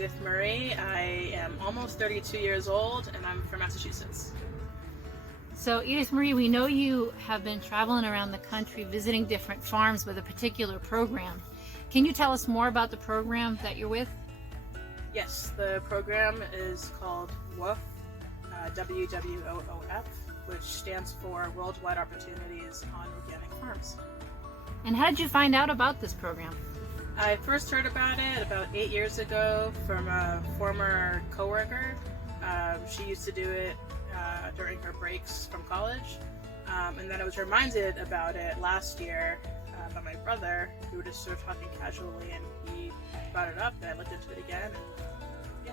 Edith Murray. I am almost 32 years old, and I'm from Massachusetts. So Edith Marie, we know you have been traveling around the country visiting different farms with a particular program. Can you tell us more about the program that you're with? Yes, the program is called WWOOF, WWOOF, which stands for Worldwide Opportunities on Organic Farms. And how did you find out about this program? I first heard about it about 8 years ago from a former coworker. She used to do it during her breaks from college. And then I was reminded about it last year by my brother, who were just sort of talking casually, and he brought it up, and I looked into it again. And yeah.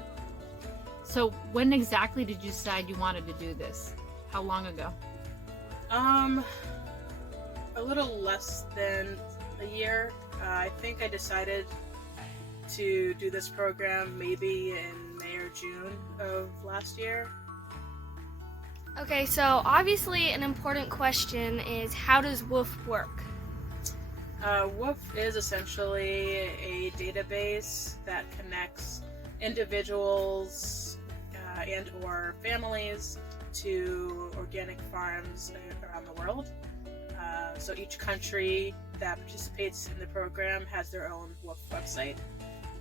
So when exactly did you decide you wanted to do this? How long ago? A little less than a year. I think I decided to do this program maybe in May or June of last year. Okay, so obviously an important question is, how does WWOOF work? WWOOF is essentially a database that connects individuals and or families to organic farms around the world. So each country that participates in the program has their own WWOOF website,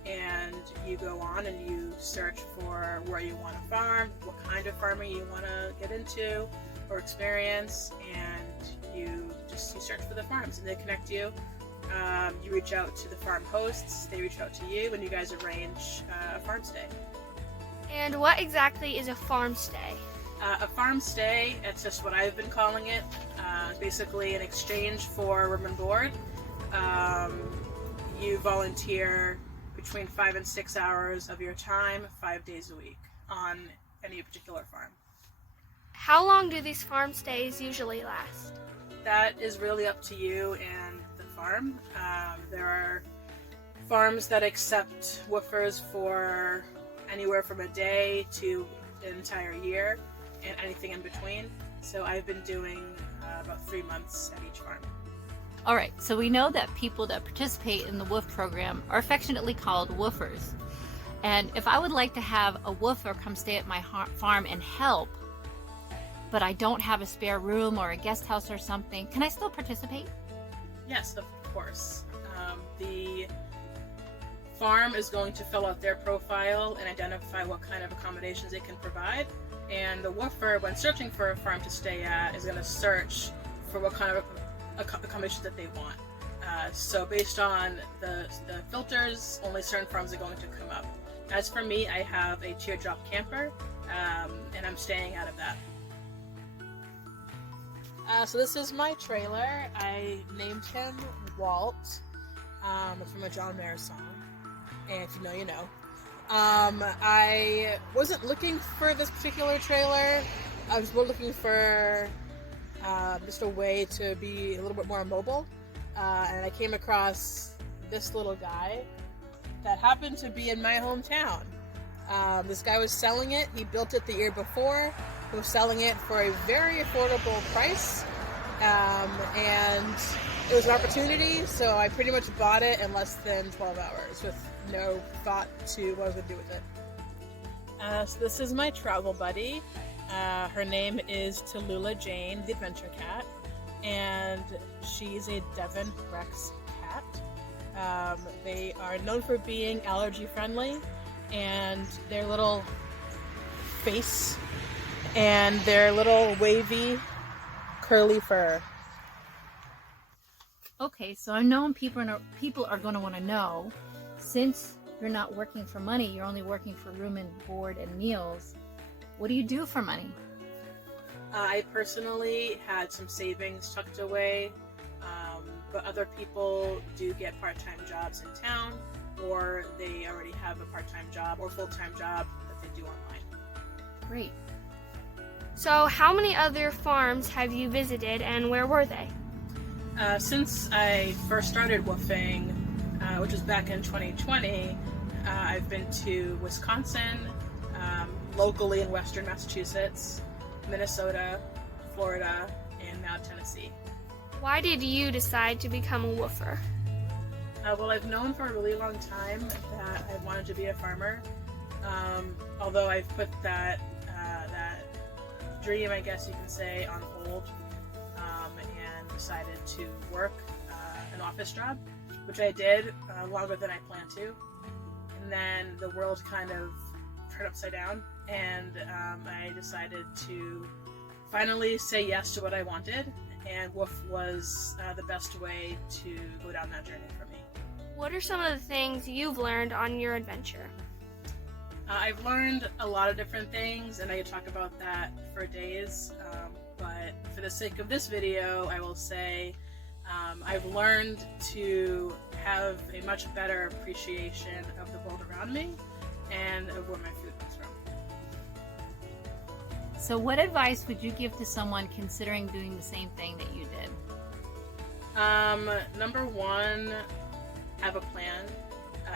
and you go on and you search for where you want to farm, what kind of farming you want to get into or experience, and you search for the farms, and they connect you. You reach out to the farm hosts, they reach out to you, and you guys arrange a farm stay. And what exactly is a farm stay? A farm stay, it's just what I've been calling it. Basically an exchange for room and board. You volunteer between 5 and 6 hours of your time, 5 days a week, on any particular farm. How long do these farm stays usually last? That is really up to you and the farm. There are farms that accept woofers for anywhere from a day to an entire year, and anything in between. So I've been doing about 3 months at each farm. All right, so we know that people that participate in the WWOOF program are affectionately called woofers. And if I would like to have a woofer come stay at my farm and help, but I don't have a spare room or a guest house or something, can I still participate? Yes, of course. The farm is going to fill out their profile and identify what kind of accommodations they can provide. And the woofer, when searching for a farm to stay at, is going to search for what kind of accommodations that they want. So based on the filters, only certain farms are going to come up. As for me, I have a teardrop camper, and I'm staying out of that. So this is my trailer. I named him Walt. It's from a John Mayer song. And if you know, you know. I wasn't looking for this particular trailer. I was more looking for just a way to be a little bit more mobile. And I came across this little guy that happened to be in my hometown. This guy was selling it. He built it the year before. He was selling it for a very affordable price. And it was an opportunity, so I pretty much bought it in less than 12 hours with no thought to what I was going to do with it. So this is my travel buddy. Her name is Tallulah Jane, the adventure cat, and she's a Devon Rex cat. They are known for being allergy friendly, and their little face and their little wavy curly fur. Okay, so I know people are going to want to know, since you're not working for money, you're only working for room and board and meals, what do you do for money? I personally had some savings tucked away, but other people do get part-time jobs in town, or they already have a part-time job or full-time job that they do online. Great. So how many other farms have you visited, and where were they? Since I first started woofing, which was back in 2020, I've been to Wisconsin, locally in western Massachusetts, Minnesota, Florida, and now Tennessee. Why did you decide to become a woofer? Well, I've known for a really long time that I wanted to be a farmer. Although I've put that dream, I guess you can say, on hold, and decided to work an office job, which I did longer than I planned to. And then the world kind of turned upside down, and I decided to finally say yes to what I wanted, and WWOOF was the best way to go down that journey for me. What are some of the things you've learned on your adventure? I've learned a lot of different things, and I could talk about that for days, but for the sake of this video, I will say I've learned to have a much better appreciation of the world around me and of where my food comes from. So what advice would you give to someone considering doing the same thing that you did? Number one, have a plan.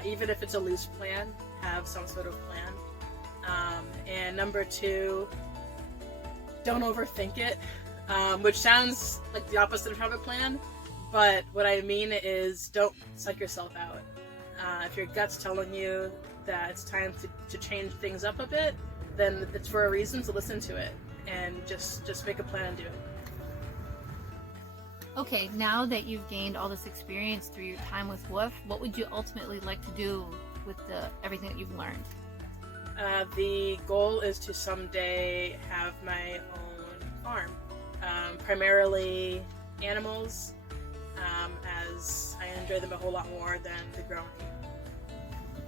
Even if it's a loose plan, have some sort of plan. And number two, don't overthink it, which sounds like the opposite of have a plan, but what I mean is don't psych yourself out. If your gut's telling you that it's time to change things up a bit, then it's for a reason, so listen to it and just make a plan and do it. Okay, now that you've gained all this experience through your time with WWOOF, what would you ultimately like to do with everything that you've learned? The goal is to someday have my own farm, primarily animals, as I enjoy them a whole lot more than the growing.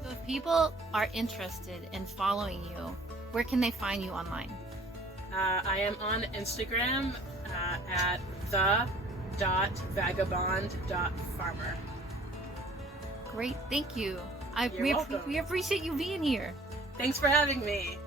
So if people are interested in following you, where can they find you online? I am on Instagram at the.vagabond.farmer. Great, thank you. You're welcome. We appreciate you being here. Thanks for having me.